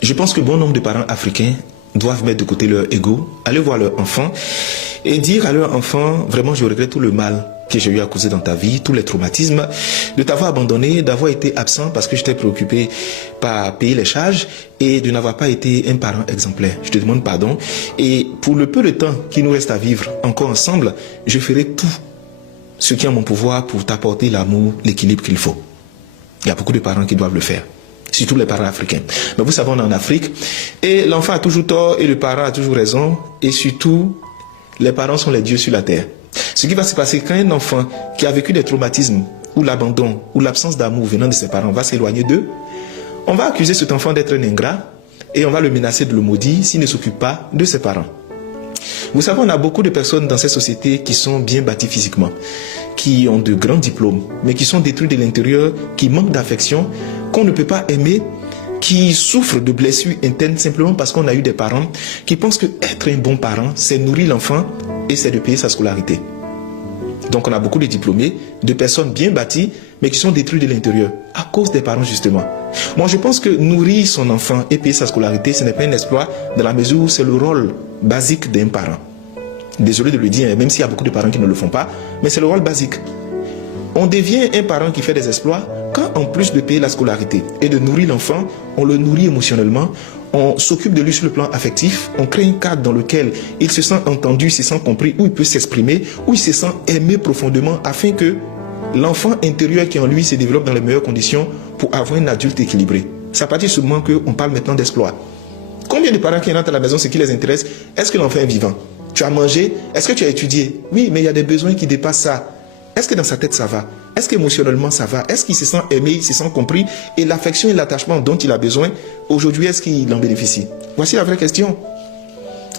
Je pense que bon nombre de parents africains doivent mettre de côté leur ego, aller voir leur enfant et dire à leur enfant, vraiment je regrette tout le mal que j'ai eu à causer dans ta vie, tous les traumatismes, de t'avoir abandonné, d'avoir été absent parce que j'étais préoccupé par payer les charges et de n'avoir pas été un parent exemplaire. Je te demande pardon et pour le peu de temps qu'il nous reste à vivre encore ensemble, je ferai tout ce qui est en mon pouvoir pour t'apporter l'amour, l'équilibre qu'il faut. Il y a beaucoup de parents qui doivent le faire. Surtout les parents africains. Mais vous savez, on est en Afrique et l'enfant a toujours tort et le parent a toujours raison et surtout, les parents sont les dieux sur la terre. Ce qui va se passer quand un enfant qui a vécu des traumatismes ou l'abandon ou l'absence d'amour venant de ses parents va s'éloigner d'eux, on va accuser cet enfant d'être un ingrat et on va le menacer de le maudire s'il ne s'occupe pas de ses parents. Vous savez, on a beaucoup de personnes dans ces sociétés qui sont bien bâties physiquement, qui ont de grands diplômes, mais qui sont détruits de l'intérieur, qui manquent d'affection, qu'on ne peut pas aimer, qui souffrent de blessures internes simplement parce qu'on a eu des parents qui pensent que être un bon parent, c'est nourrir l'enfant et c'est de payer sa scolarité. Donc on a beaucoup de diplômés, de personnes bien bâties, mais qui sont détruites de l'intérieur, à cause des parents justement. Moi je pense que nourrir son enfant et payer sa scolarité, ce n'est pas un exploit, dans la mesure où c'est le rôle basique d'un parent. Désolé de le dire, même s'il y a beaucoup de parents qui ne le font pas, mais c'est le rôle basique. On devient un parent qui fait des exploits quand en plus de payer la scolarité et de nourrir l'enfant, on le nourrit émotionnellement, on s'occupe de lui sur le plan affectif, on crée un cadre dans lequel il se sent entendu, il se sent compris, où il peut s'exprimer, où il se sent aimé profondément afin que l'enfant intérieur qui est en lui se développe dans les meilleures conditions pour avoir un adulte équilibré. C'est à partir de ce moment qu'on parle maintenant d'exploit. Combien de parents qui rentrent à la maison, ce qui les intéresse, est-ce que l'enfant est vivant? Tu as mangé? Est-ce que tu as étudié? Oui, mais il y a des besoins qui dépassent ça. Est-ce que dans sa tête ça va? Est-ce qu'émotionnellement ça va? Est-ce qu'il se sent aimé, il se sent compris? Et l'affection et l'attachement dont il a besoin, aujourd'hui, est-ce qu'il en bénéficie? Voici la vraie question.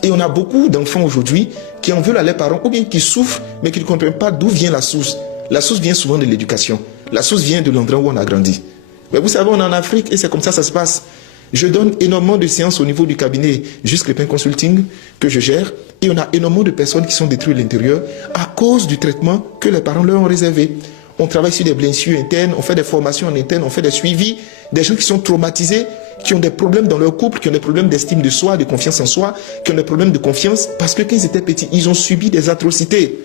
Et on a beaucoup d'enfants aujourd'hui qui en veulent à leurs parents ou bien qui souffrent, mais qui ne comprennent pas d'où vient la source. La source vient souvent de l'éducation. La source vient de l'endroit où on a grandi. Mais vous savez, on est en Afrique et c'est comme ça se passe. Je donne énormément de séances au niveau du cabinet Juste Crépin Consulting que je gère et on a énormément de personnes qui sont détruites à l'intérieur à cause du traitement que les parents leur ont réservé. On travaille sur des blessures internes, on fait des formations en interne, on fait des suivis, des gens qui sont traumatisés, qui ont des problèmes dans leur couple, qui ont des problèmes d'estime de soi, de confiance en soi, qui ont des problèmes de confiance parce que quand ils étaient petits, ils ont subi des atrocités.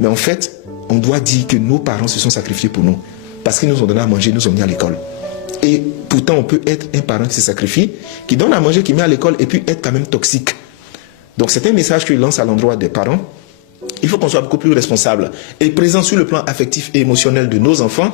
Mais en fait, on doit dire que nos parents se sont sacrifiés pour nous parce qu'ils nous ont donné à manger, nous ont mis à l'école. Et pourtant, on peut être un parent qui se sacrifie, qui donne à manger, qui met à l'école et puis être quand même toxique. Donc c'est un message que je lance à l'endroit des parents. Il faut qu'on soit beaucoup plus responsable et présent sur le plan affectif et émotionnel de nos enfants